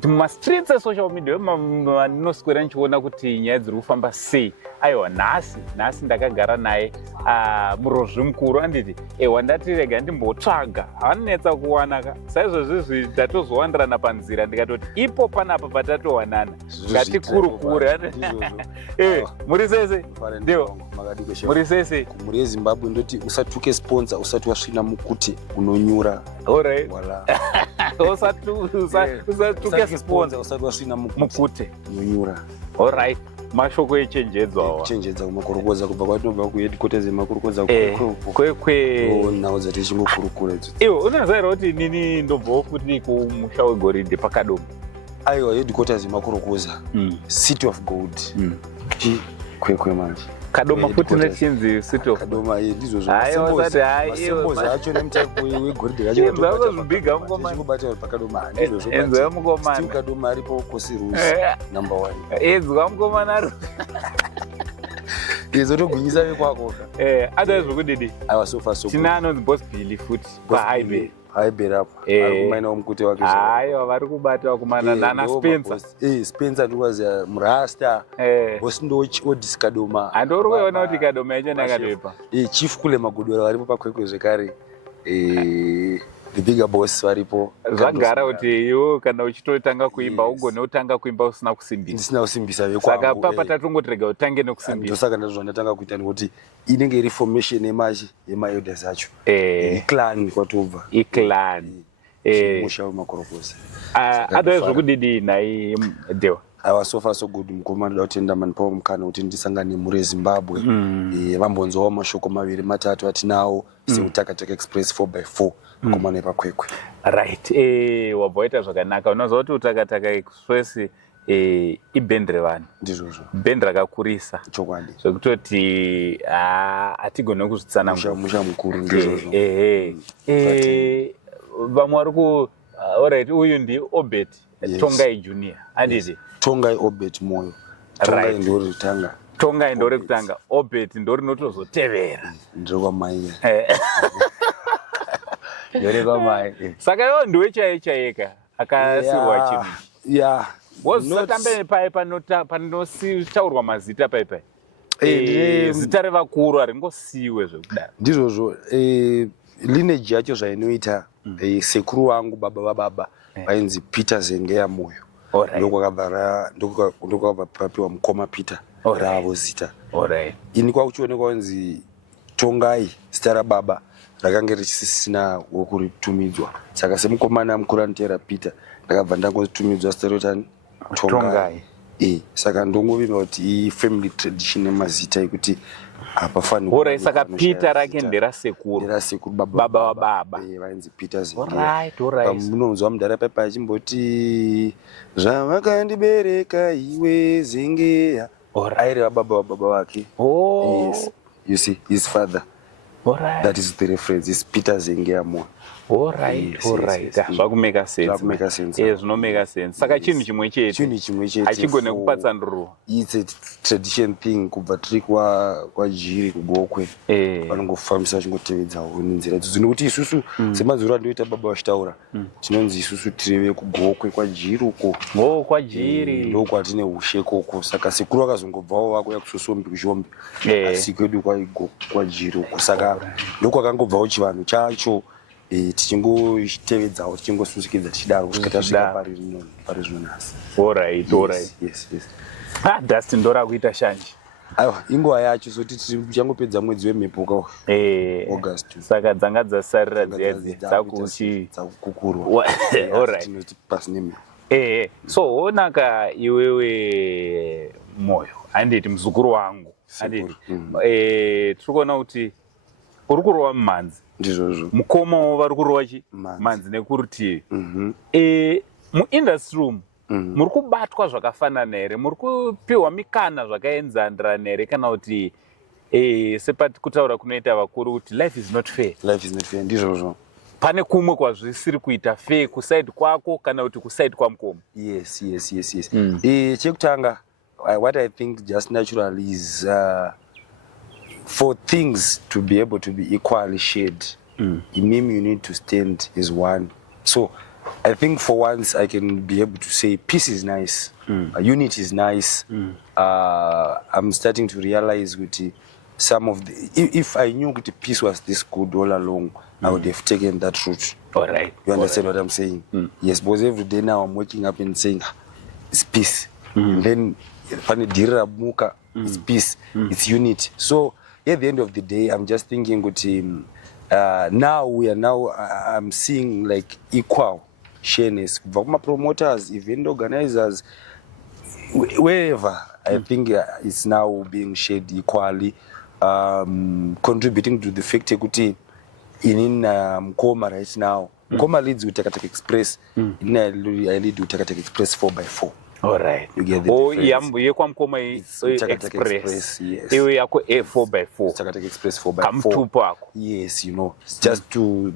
right, mumastreets esocial media manoswera nichiona kuti nyaya dziri kufamba sei. Aiwa, nhasi ndakagara naye murozvi mukuru anditi wandati rega ndimbotsvaga havanetsa kuwanaka. Saizvozvizvi tatozowandirana panzira ndikatoti ipo panapa patatowanana ngatikurukure. Muri sese ndio muri sese muri Zimbabwe ndoti usatuke sponsor usati wasvina mukute unonyura. Alright. Usatuke sponsor usati wasvina mukute unonyura. Alright. Mashoko echenjedzwa kuchenjedza kumakurukodza kubva kwatinobva kuheadquarters emakurukodza nhau dzati tichingokurukura iwo unozivaira kuti nini ndobvawo futi kumusha wegoridhe pakadomo. Aiwa, headquarters emakurukodza city of gold kwekwe manje kadoma futi nechinzi city of kadoma ndizvozvomasembozi acho nemutaipo wegoridhe kachozvibiga mukomana pakadoma enzwa mukomana kadoma aripo kosi rules number 1 enzwa mukomana izotogwinyisa vekwakoka otherwise zvokudidi aiwa so far so tina anonzi boss Billy futi pahighway apo ari kumainawo mukute wake aiwa vari kubata kumana nana Spencer Spencer ndikwaziya murasta bosi ndoodisi kadoma handori kuona kuti kadoma yacho ndakatoipa chief kule magodoro varipo pakwekwe zvekare the bigger boss varipo zvagara kuti iwo kana uchitotanga kuimba ugone utanga kuimba usina kusimbisa vekwangu saka papa tatongotirega utange nekusimbisa ndosaka ndazvo ndatanga kuita nekuti inenge iri formation yemaelders acho iclan kwatobva iclan musha wemakorofosi otherwise zvokudidi nai dewa aiwa so far so good mukomana da kuti ndamanipawo mukana kuti ndisangane muri Zimbabwe vambonzwawo mashoko maviri matatu atinawo seutakataka express 4x4 mukomana yepakwekwe right. Wabva waita zvakanaka. Unoziva kuti utakataka express ibhendi revanhu ndizvozvo bhendi rakakurisa chokwadi zvekutoti hatigone kuzvitsanangura musha mukuru ndizvozvo vamwe vari ku alright uyu ndi Obert Tongai Jnr handiti Tongai Obert Moyo Tongai ndori tanga Tongai ndori kutanga Obert ndori notozotevera ndiri kwamai ndori kwamai saka iwo ndiwe chaieka akasirwa chinhu wozisatambe pai panotaurwa mazita paipai zita revakuru haringosiyiwe zvekudaro ndizvozvo lineage yacho zvainoita sekuru wangu baba vababa vainzi Peter Zengeya Moyo ndokwakabva papiwa mukoma Peter ravo zita ini kwakuchionekwa kunzi Tongai zita rababa rakanga richisisina wokuritumidza saka semukomana mukuru anotevera Peter ndakabva ndangotumidzwa zita rotani Tongai saka ndongovimba kuti ifamily tradition nemazita ekuti hapafaniri saka Peter rake nderasekuru baba wababa vainzi Peter Zengeya munonzwa mudhara paipa achimboti zvavakandibereka iwe Zengeya aireva baba wababa wake. Yes, you see his father. That is the reference is Peter Zengeya Moyo. Zvakumeka sense. Zvinomeka sense. Saka chinhu chimwe chete hachigone kupatsanurwa. It's a tradition thing kubva tiri kwajiri kugokwe vanongofambisa vachingotevedzawo nenzira idzodzo nekuti isusu semazuro andoita baba vachitaura tinonzi isusu tiri vekugokwe kwajiri uko kwajiri ndokwatine ushe koko saka sekuru vakazongobvawo vakuya kusosombi kuzhombi asi kwedu kwajiri uko saka ndokwakangobvawo chivanhu chacho tichingotevedzawo tichingosusikidza tichidaro kusvika tasvika pari zvino nhasi. Alright. Yes. Dustin ndora kuita shanje. Aiwa, inguva yacho soti tichangopedza mwedzi wemhepo August. Saka dzanga dzasarira dzedzi dzakukukurwa. Alright. Pasine mhepo. So onaka iwewe Moyo handiti muzukuru wangu handiti tiri kuona kuti uri kurova mumhanzi ndizvozvo mukomawo vari kurova manzi nekurutivi muindustry umu muri kubatwa zvakafanana here muri kupiwa mikana zvakaenzandirana here kana kuti sepati kutaura kunoita vakuru kuti life is not fair ndizvozvo pane kumwe kwazvisiri kuita fair kusaidi kwako kana kuti kusaidi kwamukoma. Yes. Chekutanga what I think just natural is for things to be able to be equally shared, you need to stand as one. So I think for once I can be able to say peace is nice, unity is nice. I'm starting to realize with some of the, if I knew that peace was this good all along, I would have taken that route. All right. You understand what I'm saying? Yes, because every day now I'm waking up and saying, it's peace. And then, it's peace, it's unity. So, at the end of the day, I'm just thinking, I'm seeing like equal shareness. My promoters, event organizers, wherever, I think it's now being shared equally, contributing to the fact that in Mkoma right now, Mkoma leads with Takataka Express. I lead with Takataka Express 4x4. All right. You get the difference. It's Express, yes. 4x4. Takataka Express 4x4. Yes, you know, just to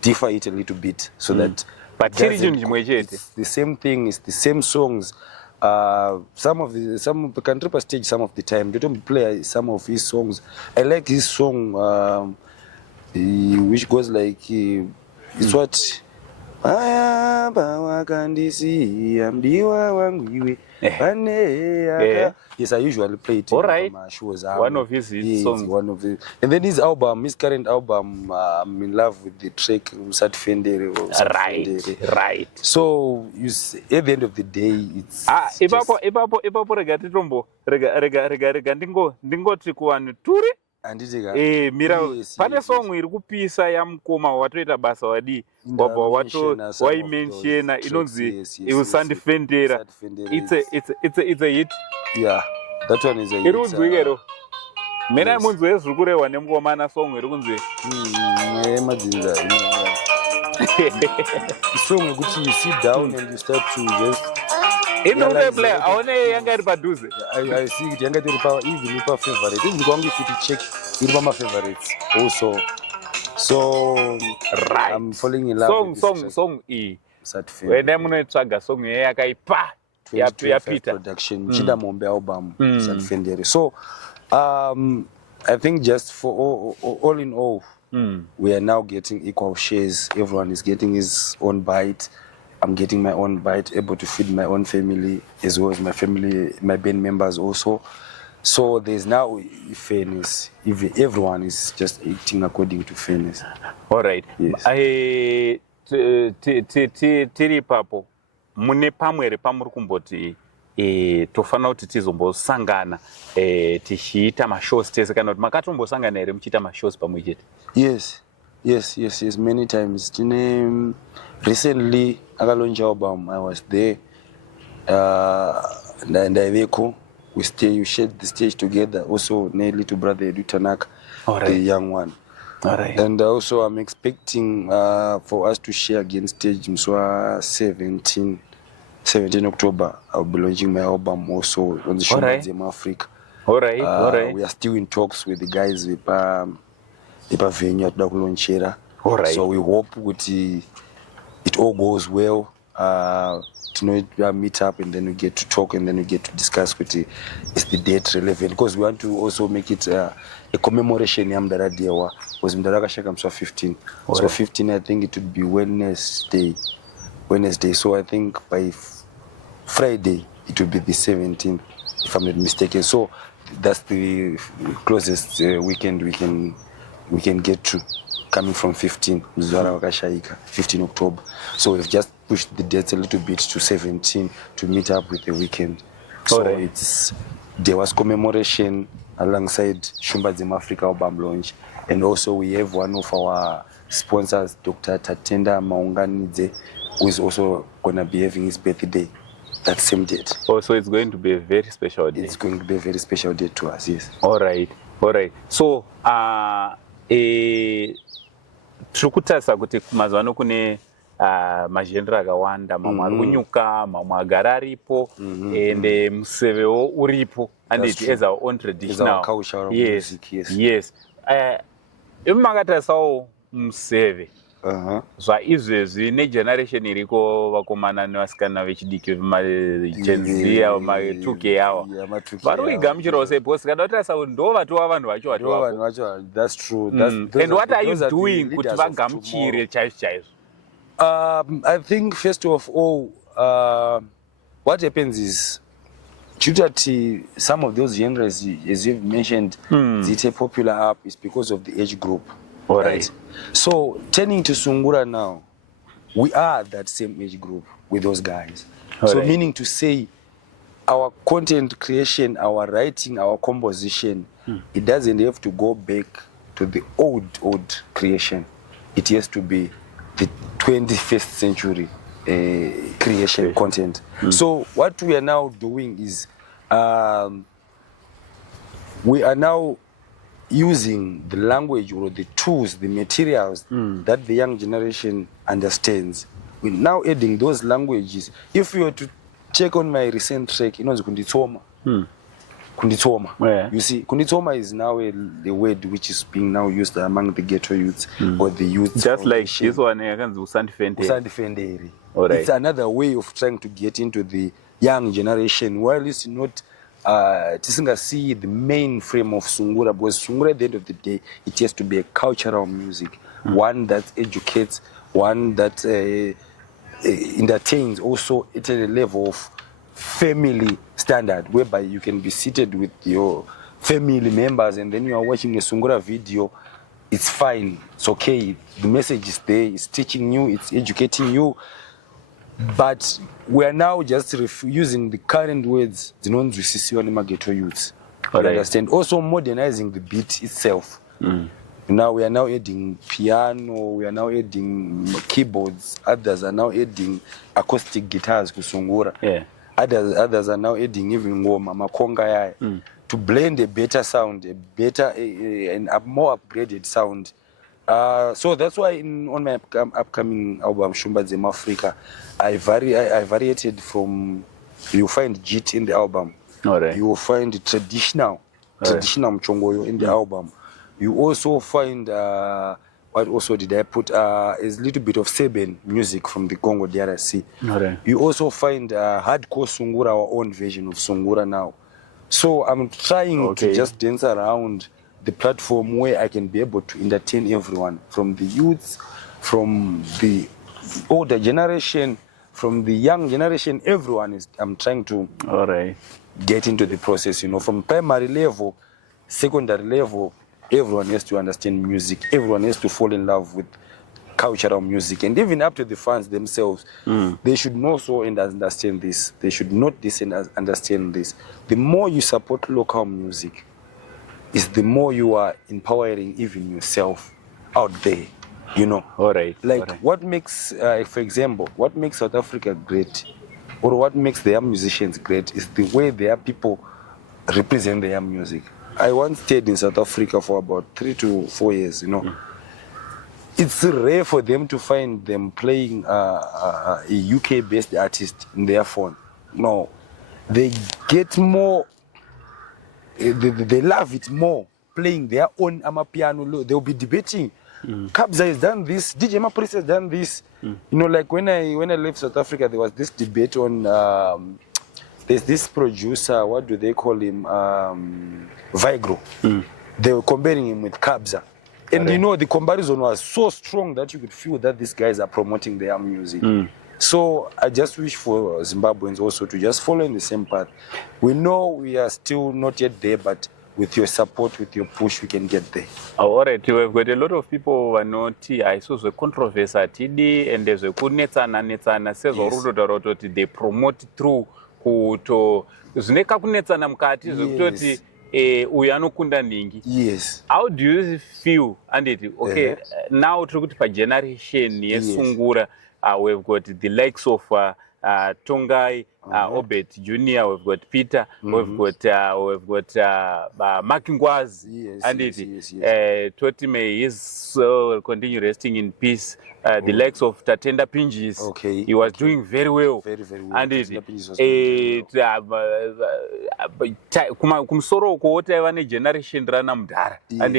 differ it a little bit so that. But it's the same thing. It's the same songs. Some of the country per stage. Some of the time they don't play some of his songs. I like his song, which goes like it's what. Yes, I usually play it in my shows. One of his songs. One of the, and then his album, his current album, I'm in love with the track Right. So you see, at the end of the day, it's ipapo rega ndingoti kuvanhu turi mira pane song iri kupisa yaMukoma watoita basa wadii wabva waimenshena inonzi usandifendera. It's a hit. Yeah, that one is a hit. Iri kunzwikero mena munzwe zviri kurehwa nemukomana song iri kunzi madzinza song yekuti you sit down and you start to just play aone yanga iri padhuze. I see it yanga iri pa even ipa favorite even kwangu if you check iri pa my favorites also. So right, I'm falling in love with this song e wena munoitsvaga song ye yakaipa yapita production chida mombe album Satfendere. So I think just for all in all, we are now getting equal shares. Everyone is getting his own bite. I'm getting my own bite, able to feed my own family as well as my family, my band members also. So there's now fairness. Everyone is just acting according to fairness. All right. Yes. Tiri papo mune pamwe pamuri kumboti tofana kuti tizombosangana tichiita mashows tese kana kuti makatombosangana here muchiita mashows pamwe chete? Yes, many times. Recently akalonja album, I was there, Ndaiveko, we shared the stage together, also ne little brother Edu Tanaka, the young one. All right. And also I'm expecting for us to share again stage Mswa 17 October. I'll be launching my album also on the show in Africa. All right. We are still in talks with the guys with venue at Dakulonchera. All right. So we hope it all goes well. To meet up and then we get to talk and then we get to discuss with is the date relevant, because we want to also make it a commemoration ya Mdara Dewa, because Mdara kashaka mswa 15. So 15 I think it would be Wednesday. So I think by Friday it will be the 17th if I'm not mistaken. So that's the closest weekend we can get to, coming from 15 October. So we've just pushed the dates a little bit to 17 to meet up with the weekend. So there was commemoration alongside Shumbadzim Africa album launch, and also we have one of our sponsors, Dr. Tatenda Maunganidze, who is also going to be having his birthday that same date. Oh, so it's going to be a very special day. It's going to be a very special day to us, yes. All right. So trikutarisa kuti mazuva kune mazhenra akawanda, mamwe ari kunyuka, mamwe agara aripo, ende musevewo uripo, and it is our own traditional culture music. Yes. Makatarisawo museve zvaizvezvi negeneration iriko, vakomana nevasikana vechidiki Gen Z avo ma2K avo vari kuigamuchirawo sei? Because kada kutarisa kuti ndo vatova vanhu vacho. That's true. And what are you doing kuti vagamuchire chaizvo? I think first of all, what happens is, some of those genres, as you've mentioned, it's a popular app is because of the age group. Right? So turning to Sungura now, we are that same age group with those guys. So meaning to say, our content creation, our writing, our composition, it doesn't have to go back to the old creation. It has to be the 21st century creation content. So what we are now doing is we are now using the language or the tools, the materials that the young generation understands. We're now adding those languages. If you were to check on my recent track, you know, Kunditsoma. Kunditsoma. You see, Kunditsoma is now a word which is being now used among the ghetto youths or the youths. Just like this one, Usandifenderi. It's another way of trying to get into the young generation, while it's not see the main frame of Sungura, because Sungura at the end of the day, it has to be a cultural music, one that educates, one that entertains, also at a level of family standard, whereby you can be seated with your family members and then you are watching a Sungura video. It's fine, it's okay, the message is there, it's teaching you, it's educating you. But we are now just using the current words, the non-ghetto youths. You understand? Also modernizing the beat itself. Now we are now adding piano, we are now adding keyboards, others are now adding acoustic guitars to Sungura. Others are now adding even makonga to blend a better sound, and a more upgraded sound. So that's why on my upcoming album Shumba Zem Africa, I variated from, you find JIT in the album, you will find traditional mchongoyo in the album. You also find what also did I put is a little bit of Seben music from the Congo DRC. You also find hardcore Sungura, our own version of Sungura now. So I'm trying to just dance around the platform where I can be able to entertain everyone, from the youths, from the older generation, from the young generation. Everyone is. I'm trying to get into the process. You know, from primary level, secondary level, everyone has to understand music. Everyone has to fall in love with cultural music, and even up to the fans themselves, they should also understand this. They should not understand this. The more you support local music, is the more you are empowering even yourself out there, you know. What makes, for example, what makes South Africa great, or what makes their musicians great, is the way their people represent their music. I once stayed in South Africa for about 3 to 4 years, you know. It's rare for them to find them playing a UK-based artist in their phone. No, they get more. They love it more, playing their own amapiano. They'll be debating. Kabza has done this, DJ Maprice has done this. You know, like when I left South Africa, there was this debate on, there's this producer, what do they call him? Vigro. They were comparing him with Kabza. And you know, the comparison was so strong that you could feel that these guys are promoting their music. So I just wish for Zimbabweans also to just follow in the same path. We know we are still not yet there, but with your support, with your push, we can get there. All right, we've got a lot of people who are not, I saw the controversy TD, and there's a good netsana says or they promote through to Zneka kunetsana mukati zokutoti uyanokunda ningi. How do you feel? And okay, now to the generation Sungura. We've got the likes of Tongai Obert Jnr. We've got Peter. We've got Makingwazi, and Totime is continue resting in peace. The likes of Tatenda Pinjis, he was doing very well. And kumsoro kuota vane generation rana mdara, and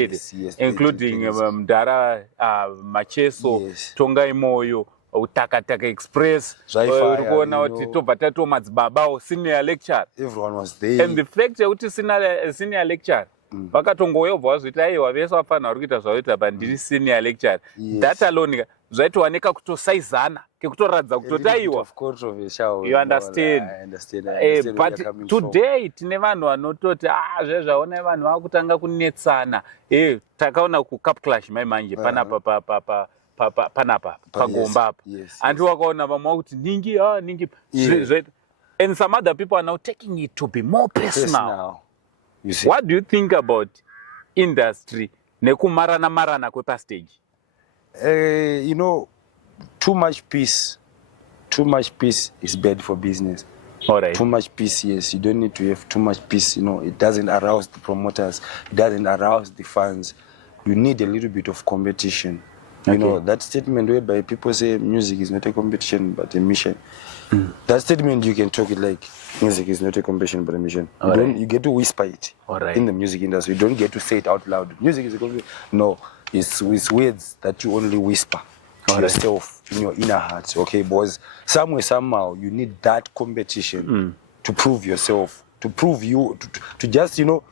including mdara Macheso, Tongai Moyo, Utakataka Express, Senior lecture. Everyone was there. And the fact that senior lecture, vakatongoyobva vazviti aiwa vese vafanira kuita zvavoita pandiri senior lecturer. That alone zvaitowanika kutosaizana kekutoratidza kutoti aiwa, you understand. But today tine vanhu vanototi zvezvaona vanhu vakutanga kunetsana. Takaona kucup clash manje panapa panapa pagomba apa, and wakaona vamwe vakuti ningi. And some other people are now taking it to be more personal. What do you think about industry nekumarana kwepastage? You know, too much peace is bad for business. All right. Too much peace, yes. You don't need to have too much peace. You know, it doesn't arouse the promoters. It doesn't arouse the fans. You need a little bit of competition. You know, that statement whereby people say music is not a competition but a mission. That statement, you can talk it like music is not a competition but a mission. You get to whisper it in the music industry. You don't get to say it out loud. Music is a competition. No, it's words that you only whisper to yourself in your inner heart. Okay, boys, somehow, you need that competition to prove yourself, to prove you, to just, you know,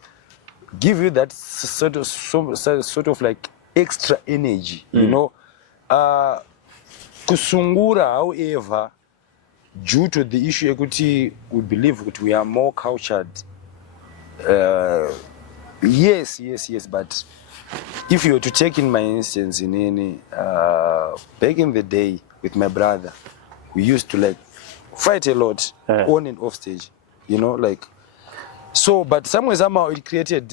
give you that sort of like extra energy, you know. Kusungura, however, due to the issue we believe that we are more cultured. Yes, but if you were to take in my instance in any back in the day with my brother, we used to like fight a lot on and off stage, you know, like. So, but somehow it created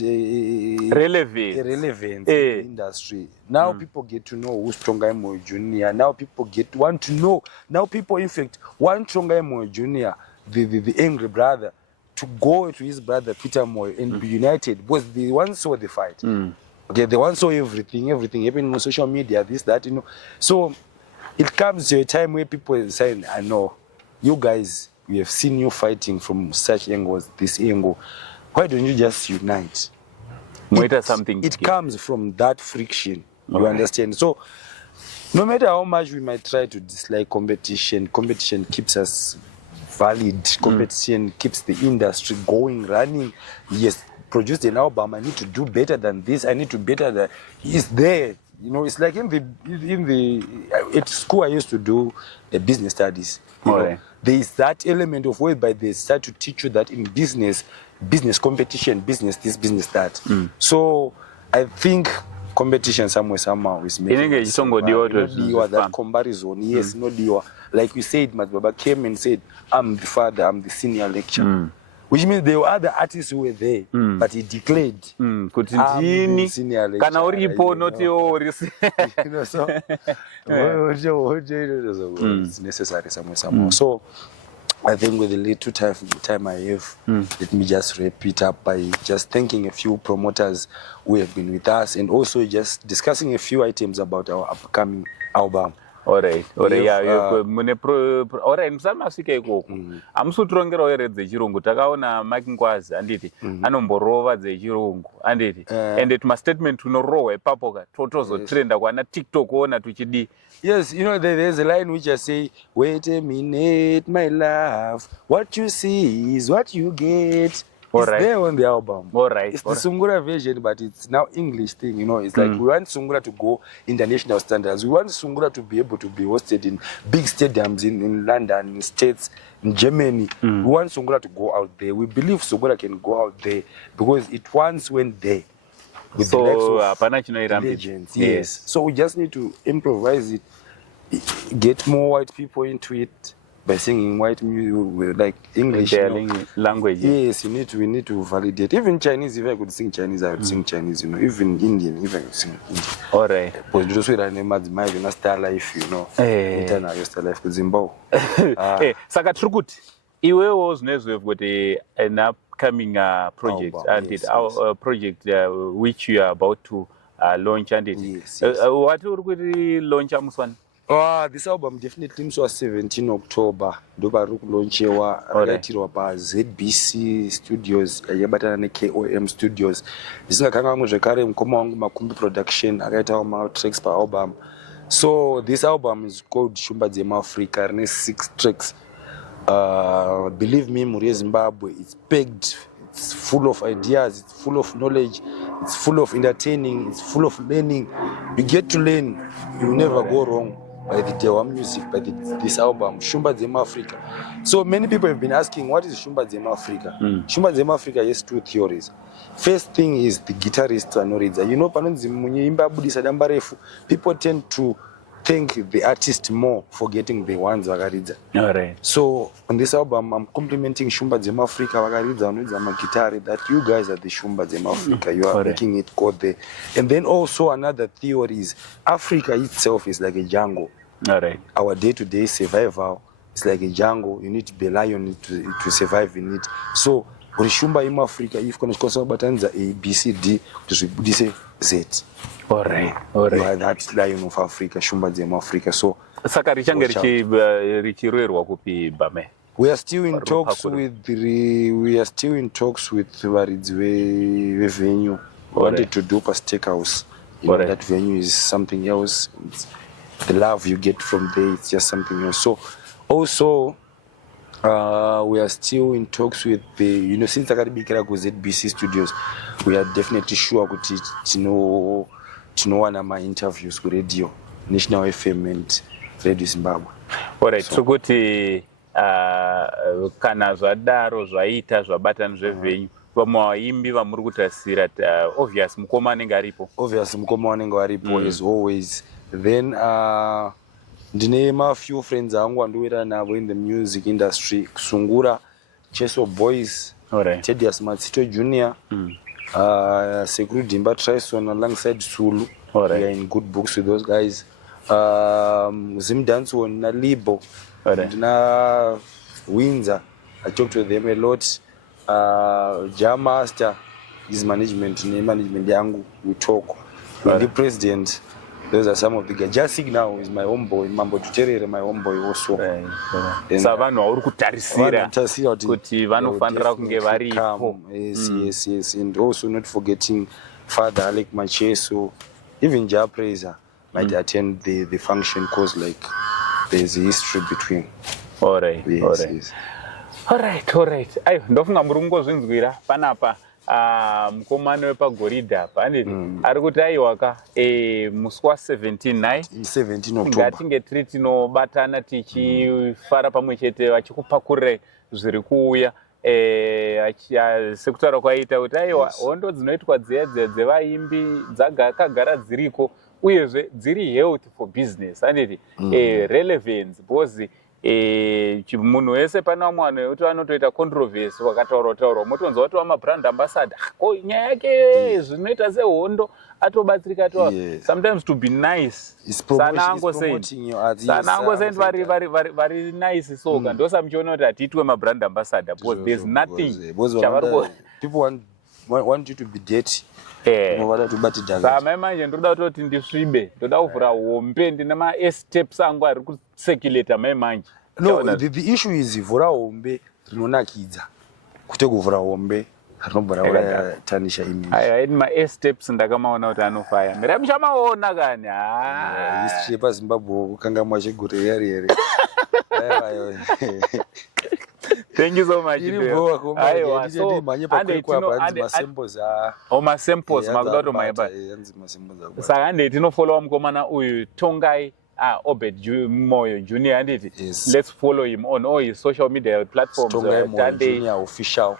relevance in the industry. Now people get to know who's Tongai Moyo Jnr. Now people want to know. Now people, in fact, want Tongai Moyo Jnr, the angry brother, to go to his brother Peter Moyo and be united, because they once saw the fight. Okay, they once saw everything happening on social media, this, that, you know. So it comes to a time where people are saying, I know, you guys, we have seen you fighting from such angles, this angle. Why don't you just unite? It comes from that friction. You understand? So, no matter how much we might try to dislike competition keeps us valid. Competition keeps the industry going, running. Yes, produced an album. I need to do better than this. I need to better that. It's there. You know, it's like at school I used to do business studies. You know, there is that element of whereby they start to teach you that in business competition, business this, business that. So I think competition somehow is making that comparison. Yes, no diwa. Like we said, Mat Baba came and said, I'm the father, I'm the senior lecturer. Which means there were other artists who were there, but he declared, I'm the senior lecturer. It's necessary somehow. So I think with the little time I have, let me just wrap it up by just thanking a few promoters who have been with us and also just discussing a few items about our upcoming album. Alright, musamasvika ikoko hamusutirongerao here dzechirungu. Takaona makingwazi handiti anomborova dzechirungu handiti, ende tumastatement tunorohwa ipapo ka totozotrenda kwana TikTok ona tuchidi. Yes, you know, there's a line which I say, wait a minute, my love, what you see is what you get. It's there on the album. It's the Sungura version, but it's now English thing, you know. It's like we want Sungura to go international standards. We want Sungura to be able to be hosted in big stadiums in London, in States, in Germany. We want Sungura to go out there. We believe Sungura can go out there because it once went there. With the likes of legends. Yes. So we just need to improvise it, get more white people into it. By singing white music, like English language. Yes, we need to validate. Even Chinese, if I could sing Chinese, I would sing Chinese. You know, even Indian, if I could sing Indian. Alright. Because those who are named my star life, you know. Internal star life with Zimbabwe. Saka Trukuti, iwewo zvinezve kuti an upcoming project and project which you are about to launch and yes. What uri kuti launch amuswani? This album definitely was 17 October. Ndoba launchewa rakaitirwa pa ZBC Studios yabatana ne KOM Studios. Zisingakanga zvekare mukoma wangu Makumbi Production akaitawo ma tracks pa album. So this album is called Shumba Dzema Africa, rine 6 tracks. Believe me, muri Zimbabwe, it's pegged It's full of ideas, it's full of knowledge, it's full of entertaining, it's full of learning. You get to learn, you never go wrong by the Dewa music, by this album, Shumba Dzema Africa. So many people have been asking, what is Shumba Dzema Africa? Shumba Dzema Africa has two theories. First thing is the guitarist anoridza. You know, people tend to thank the artist more for getting the ones vakaridza. Alright. So on this album, I'm complimenting Shumba Dzema Africa vakaridza anoridza magitari, that you guys are the Shumba Dzema Africa. You are making it go there. And then also another theory is Africa itself is like a jungle. Alright. Our day-to-day survival is like a jungle. You need to be lion to survive in it. So Shumba in Africa, if you consider buttons A, B, C, D, to say Z. Alright. You are that lion of Africa, Shumba Dzema Africa. So we are still in talks with Varidzi venue. We wanted to do a steakhouse. You know, that venue is something else. It's the love you get from there, it's just something else. So also we are still in talks with the, you know, since Takadibikira go ZBC Studios, we are definitely sure to know one of my interviews with radio, National FM and Radio Zimbabwe. Alright, so kuti kana zvadaro zvaita zvabatana zvevenyu vamwaimbi vamuri kutasira obvious mukoma anenge aripo. Obvious mukoma anenge aripo as always. Then ndine ma few friends angu andowira navo in the music industry, Kusungura, Cheso Boys, Tedious Matsito Jnr, Sekuru Dimba Trison alongside Sulu. We are in good books with those guys. Zim Dance on Nalibo, na Windsor. I talk to them a lot. Jam Master, his management yangu, we talk. The president, those are some of the guys. Jasig now is my homeboy. Mambo Tuterere, my homeboy also. Savano uri kutarisira kuti vanofanira kunge varipo. Yes. And also not forgetting Father Alec Macheso, even Ja Praiser might attend the function because like there's a history between. Alright. Ayo ndofunga muri kungozvinzwira panapa mukomana wepagoridha pane ari kuti aiwaka musi wa17 naye 17 October ngatinge tiri tinobatana tichifara pamwe chete vachikupakurira zviri kuuya sekutaura kwaita kuti aiwa hondo dzinoitwa dzevaimbi dzakagara dziriko uyezve dziri health for business anditi relevance because munhu wese pane vamwe vanhu vekuti vanotoita controversy vakataura motonzwa kuti vamabrand ambassador nyaya yake zvinoita sehondo atobatsirika sometimes to be nice sanangosendi vari nice soka ndosamuchiona kuti hatiitwe mabrand ambassador because there's nothing people want you to be dirty. Samai manje ndoda kutoti ndisvibe, ndoda kuvhura hombe, ndine ma-steps angu ari kucirculate mai manje. No, the issue is vhura hombe rinonakidza. Kute kuvhura hombe rinobva tanisha image. Aiwa, ma-steps ndakamaona kuti anofaya. Mira muchamaona kani. History paZimbabwe kanga mwachigurira here. Thank you so much. Aiwa, so masamples makudato maiba. Saka ande tinofollowa mukomana uyu Tongai Obert Moyo Jnr anditi. Let's follow him on all his social media platforms. Tongai Moyo Jnr official.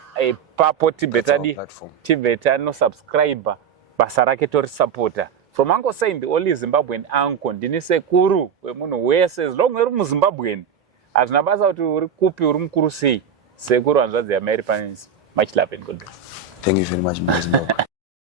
Papo tibeta no subscriber basa rake tori supporter. From Uncle saying the only Zimbabwean uncle ndini sekuru wemunhu wese as long uri muZimbabwean. Hazvina basa kuti uri kupi uri mukuru sei. Sekuru hanzvadzi yaMary Panis. Much love and good bless. Thank you very much, Zimbabwe.